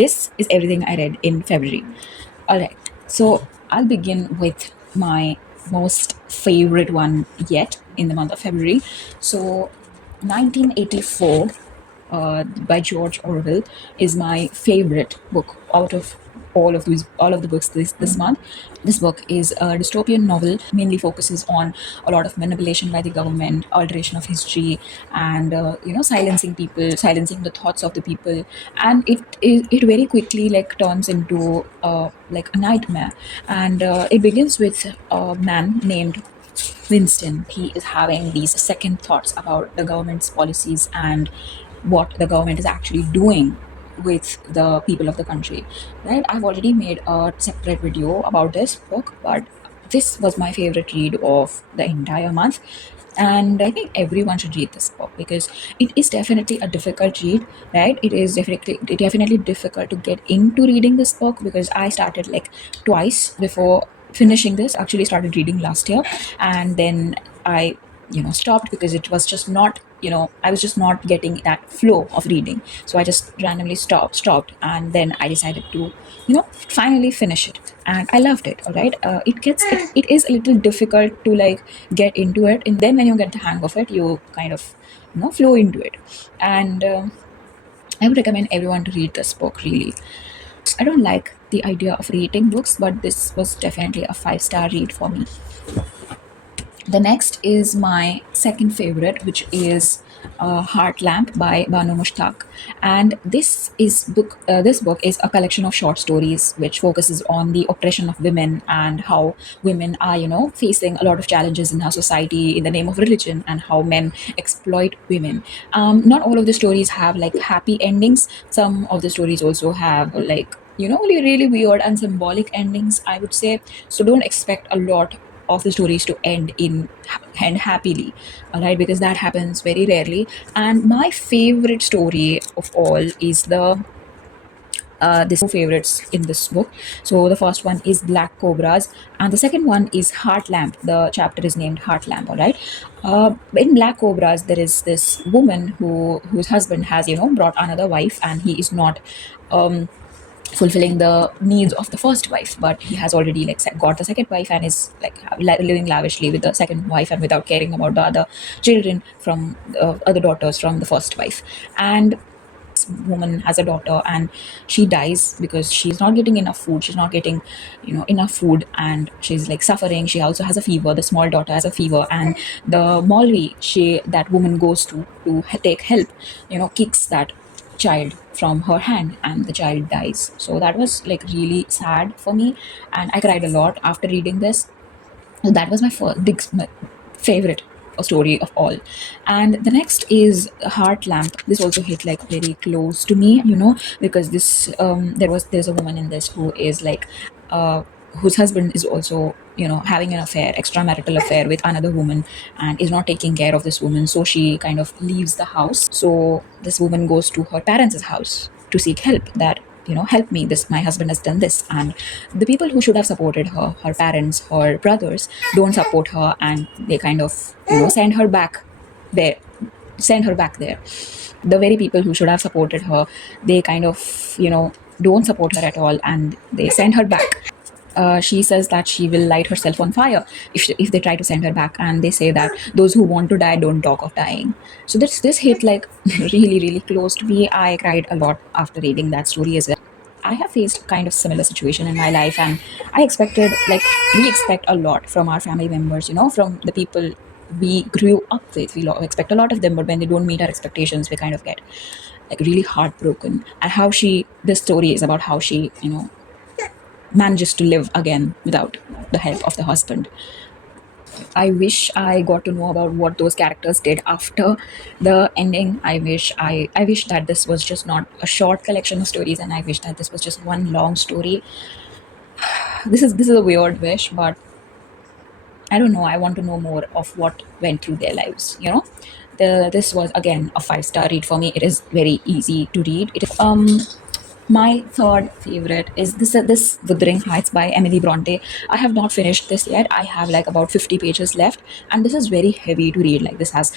this is everything I read in February. All right, so I'll begin with my most favorite one yet in the month of February. So, 1984 by George Orwell is my favorite book out of all of the books this month. This book is a dystopian novel, mainly focuses on a lot of manipulation by the government, alteration of history, and silencing people, silencing the thoughts of the people, and it very quickly like turns into like a nightmare. And it begins with a man named Winston. He is having these second thoughts about the government's policies and what the government is actually doing with the people of the country. Right? I've already made a separate video about this book, but this was my favorite read of the entire month. And I think everyone should read this book because it is definitely a difficult read, right? It is definitely difficult to get into reading this book because I started like twice before finishing this. Actually started reading last year, and then I stopped because it was just not, I was just not getting that flow of reading. So I just randomly stopped, and then I decided to finally finish it, and I loved it. All right, it is a little difficult to like get into it, and then when you get the hang of it, you kind of flow into it. And I would recommend everyone to read this book, really. I don't like the idea of reading books, but this was definitely a 5-star read for me. The next is my second favorite, which is Heart Lamp by Banu Mushtaq, and this book is a collection of short stories which focuses on the oppression of women and how women are facing a lot of challenges in our society in the name of religion, and how men exploit women. Not all of the stories have like happy endings. Some of the stories also have like really weird and symbolic endings, I would say. So don't expect a lot of the stories to end happily, all right, because that happens very rarely. And my favorite story of all is this two favorites in this book. So the first one is Black Cobras, and the second one is Heart Lamp. The chapter is named Heart Lamp. All right. In Black Cobras, there is this woman whose husband has brought another wife, and he is not fulfilling the needs of the first wife, but he has already like got the second wife and is like living lavishly with the second wife and without caring about the other children from other daughters from the first wife. And this woman has a daughter, and she dies because she's not getting enough food. She's not getting enough food, and she's like suffering. She also has a fever. The small daughter has a fever, and the Maulvi that woman goes to take help kicks that child from her hand, and the child dies. So that was like really sad for me, and I cried a lot after reading this. So that was my my favorite story of all. And the next is Heart Lamp. This also hit like very close to me, because this there's a woman in this who is like whose husband is also having an affair, extramarital affair with another woman, and is not taking care of this woman. So she kind of leaves the house. So this woman goes to her parents' house to seek help, that help me, this my husband has done this. And the people who should have supported her parents, her brothers, don't support her, and they kind of send her back there, the very people who should have supported her, they kind of don't support her at all, and they send her back. She says that she will light herself on fire if they try to send her back, and they say that those who want to die don't talk of dying. So this hit like really close to me. I cried a lot after reading that story as well. I have faced kind of similar situation in my life, and I expected like we expect a lot from our family members, from the people we grew up with. We expect a lot of them, but when they don't meet our expectations, we kind of get like really heartbroken. And this story is about how she manages to live again without the help of the husband. I wish I got to know about what those characters did after the ending. I wish that this was just not a short collection of stories, and I wish that this was just one long story. This is a weird wish, but I don't know. I want to know more of what went through their lives. This was again a 5-star read for me. It is very easy to read. It is my third favorite is this Wuthering Heights by Emily Bronte. I have not finished this yet. I have like about 50 pages left, and this is very heavy to read. Like this has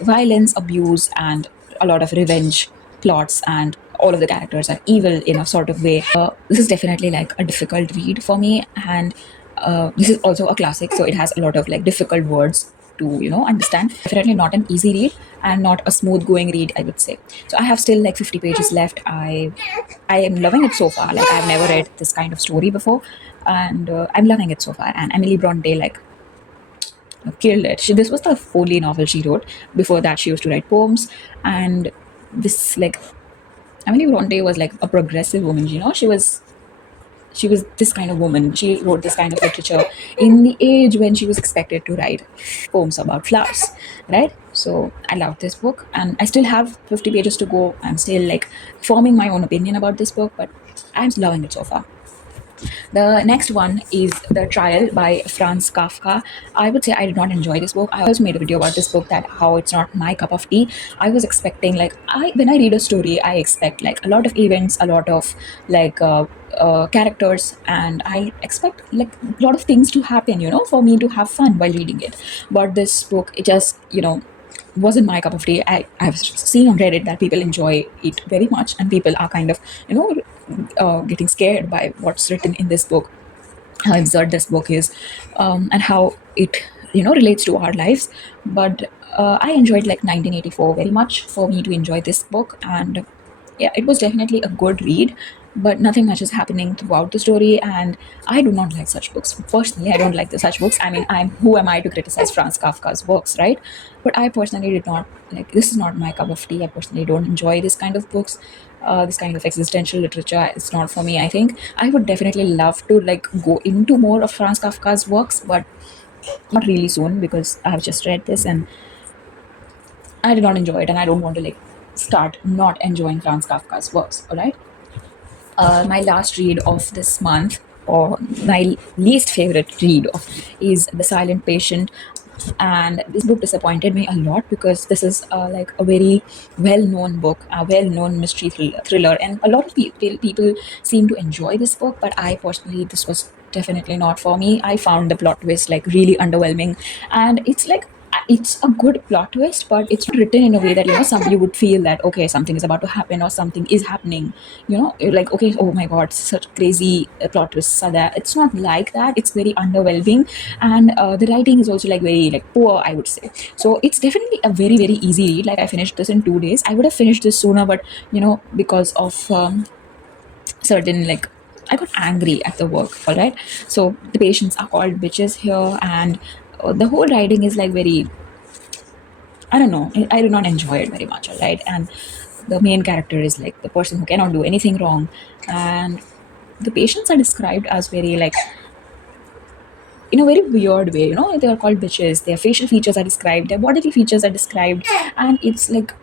violence, abuse, and a lot of revenge plots, and all of the characters are evil in a sort of way. This is definitely like a difficult read for me, and this is also a classic, so it has a lot of like difficult words to understand. Definitely not an easy read and not a smooth going read, I would say. So I have still like 50 pages left. I am loving it so far. Like I've never read this kind of story before, and I'm loving it so far. And Emily Bronte like killed it. This was the only novel she wrote. Before that, she used to write poems, and this like Emily Bronte was like a progressive woman. She was this kind of woman. She wrote this kind of literature in the age when she was expected to write poems about flowers, right? So I love this book, and I still have 50 pages to go. I'm still like forming my own opinion about this book, but I'm loving it so far. The next one is The Trial by Franz Kafka. I would say I did not enjoy this book. I also made a video about this book, that how it's not my cup of tea. I was expecting like I when I read a story, I expect like a lot of events, a lot of like characters, and I expect like a lot of things to happen, for me to have fun while reading it. But this book, it just wasn't my cup of tea. I've seen on Reddit that people enjoy it very much, and people are kind of getting scared by what's written in this book, how absurd this book is, and how it relates to our lives. But I enjoyed like 1984 very much for me to enjoy this book, and yeah, it was definitely a good read, but nothing much is happening throughout the story, and I do not like such books. Personally, I don't like such books. I mean, I'm who am I to criticize Franz Kafka's works, right? But I personally did not like. This is not my cup of tea. I personally don't enjoy this kind of books. This kind of existential literature is not for me. I think I would definitely love to like go into more of Franz Kafka's works, but not really soon, because I have just read this and I did not enjoy it, and I don't want to like start not enjoying Franz Kafka's works. All right. My last read of this month, or my least favorite read is The Silent Patient. And this book disappointed me a lot, because this is like a very well-known book, a well-known mystery thriller, and a lot of people seem to enjoy this book. But I personally, this was definitely not for me. I found the plot twist like really underwhelming, and it's a good plot twist, but it's written in a way that some you would feel that okay, something is about to happen or something is happening. You're like, okay, oh my god, such crazy plot twists are there. It's not like that. It's very underwhelming, and the writing is also like very like poor, I would say. So it's definitely a very very easy read. Like I finished this in 2 days. I would have finished this sooner, but because of certain like I got angry at the work. All right. So the patients are called bitches here, and the whole writing is like very, I don't know. I do not enjoy it very much. All right. And the main character is like the person who cannot do anything wrong, and the patients are described as very like in a very weird way. They are called bitches. Their facial features are described, their bodily features are described, and it's like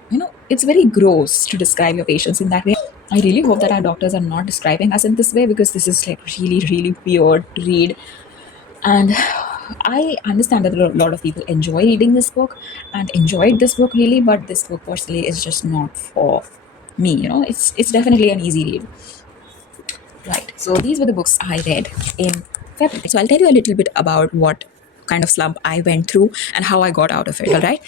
it's very gross to describe your patients in that way. I really hope that our doctors are not describing us in this way, because this is like really really weird to read. And I understand that a lot of people enjoy reading this book and enjoyed this book really, but this book personally is just not for me. It's definitely an easy read. Right. So these were the books I read in February. So I'll tell you a little bit about what kind of slump I went through and how I got out of it. All right.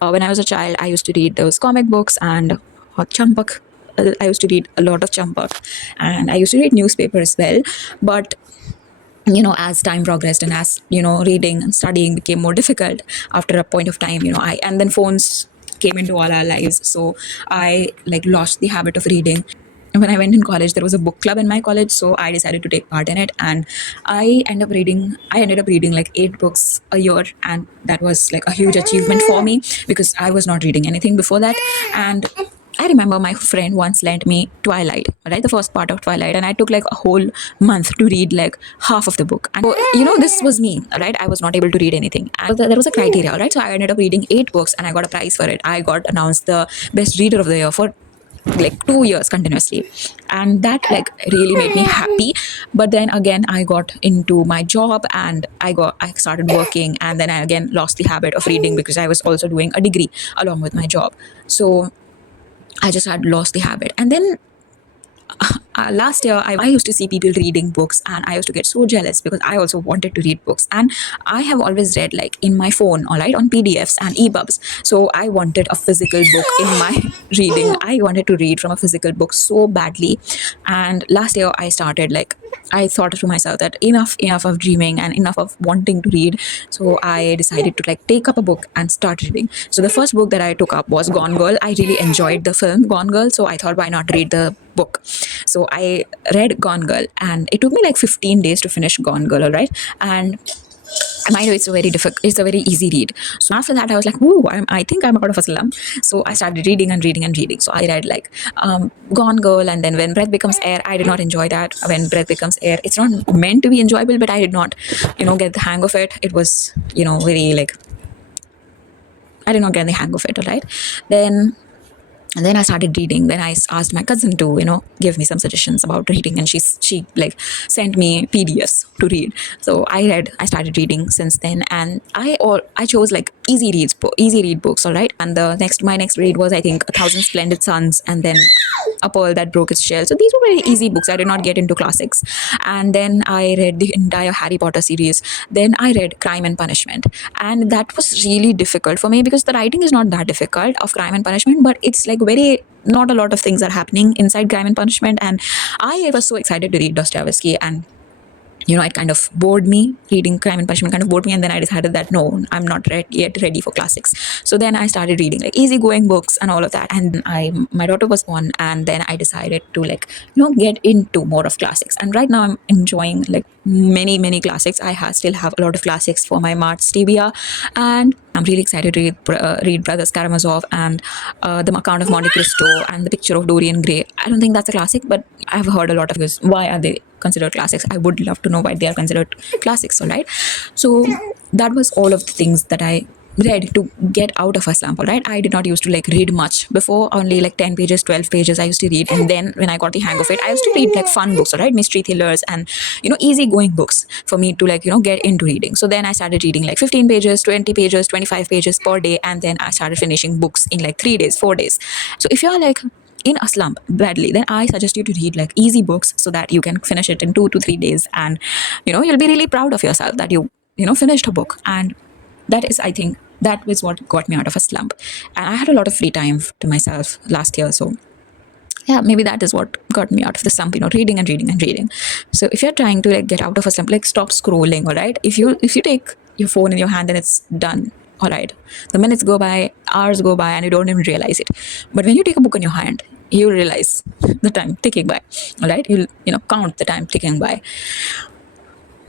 When I was a child, I used to read those comic books and Champak. I used to read a lot of Champak, and I used to read newspaper as well. But as time progressed, and as reading and studying became more difficult, after a point of time, I and then phones came into all our lives, so I like lost the habit of reading. And when I went in college, there was a book club in my college, so I decided to take part in it, and I ended up reading like 8 books a year, and that was like a huge achievement for me, because I was not reading anything before that. And I remember my friend once lent me Twilight, right? The first part of Twilight, and I took like a whole month to read like half of the book. And so, this was me, right? I was not able to read anything. And there was a criteria, right? So I ended up reading 8 books, and I got a prize for it. I got announced the best reader of the year for like 2 years continuously, and that like really made me happy. But then again, I got into my job, and I started working, and then I again lost the habit of reading, because I was also doing a degree along with my job. So I just had lost the habit. And then last year I used to see people reading books, and I used to get so jealous because I also wanted to read books. And I have always read like in my phone, all right, on PDFs and EPUBs. So I wanted a physical book in my reading. I wanted to read from a physical book so badly. And last year I started like, I thought to myself that enough of dreaming and enough of wanting to read. So I decided to like take up a book and start reading. So the first book that I took up was Gone Girl. I really enjoyed the film Gone Girl, so I thought, why not read the book? So I read Gone Girl, and it took me like 15 days to finish Gone Girl, all right? And I know it's a very difficult, it's a very easy read. So after that, I was like, "Ooh, I think I'm out of a slump." So I started reading and reading and reading. So I read like Gone Girl, and then When Breath Becomes Air. I did not enjoy that. When Breath Becomes Air, it's not meant to be enjoyable, but I did not, get the hang of it. It was, very like, I did not get the hang of it. All right, then. And then I started reading. Then I asked my cousin to, give me some suggestions about reading, and she like sent me PDFs to read. So I read. I started reading since then, and I chose like easy read books. All right, and my next read was, I think, A Thousand Splendid Suns, and then A Pearl That Broke Its Shell. So these were very easy books. I did not get into classics. And then I read the entire Harry Potter series. Then I read Crime and Punishment, and that was really difficult for me because the writing is not that difficult of Crime and Punishment, but it's like very, not a lot of things are happening inside Crime and Punishment. And I was so excited to read Dostoevsky, and it kind of bored me. Reading Crime and Punishment kind of bored me, and then I decided that no, I'm not yet ready for classics. So then I started reading like easygoing books and all of that. And my daughter was born, and then I decided to like get into more of classics. And right now I'm enjoying like many classics. Still have a lot of classics for my March Stevia, and I'm really excited to read Brothers Karamazov and The Account of Monte Cristo and The Picture of Dorian Gray. I don't think that's a classic, but I've heard a lot of this. Why are they considered classics? I would love to know why they are considered classics. All right, so that was all of the things that I read to get out of a slump. All right, I did not used to like read much before. Only like 10 pages, 12 pages I used to read, and then when I got the hang of it, I used to read like fun books, all right, mystery thrillers and easy going books for me to like get into reading. So then I started reading like 15 pages, 20 pages, 25 pages per day, and then I started finishing books in like 3 days, 4 days. So if you're like in a slump badly, then I suggest you to read like easy books so that you can finish it in 2 to 3 days, and you'll be really proud of yourself that you finished a book. And that is, I think, that was what got me out of a slump. And I had a lot of free time to myself last year, so yeah, maybe that is what got me out of the slump, reading and reading and reading. So if you're trying to like get out of a slump, like stop scrolling. All right, if you take your phone in your hand, then it's done. All right, the minutes go by, hours go by, and you don't even realize it. But when you take a book in your hand, you realize the time ticking by. All right, you'll count the time ticking by.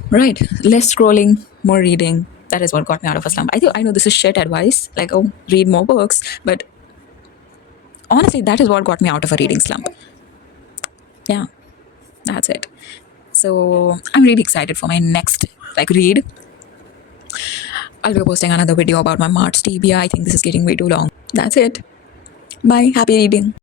Right, less scrolling, more reading. That is what got me out of a slump. I know this is shit advice, like, oh, read more books, but honestly, that is what got me out of a reading slump. Yeah, that's it. So I'm really excited for my next like read. I'll be posting another video about my March TBR. I think this is getting way too long. That's it. Bye. Happy reading.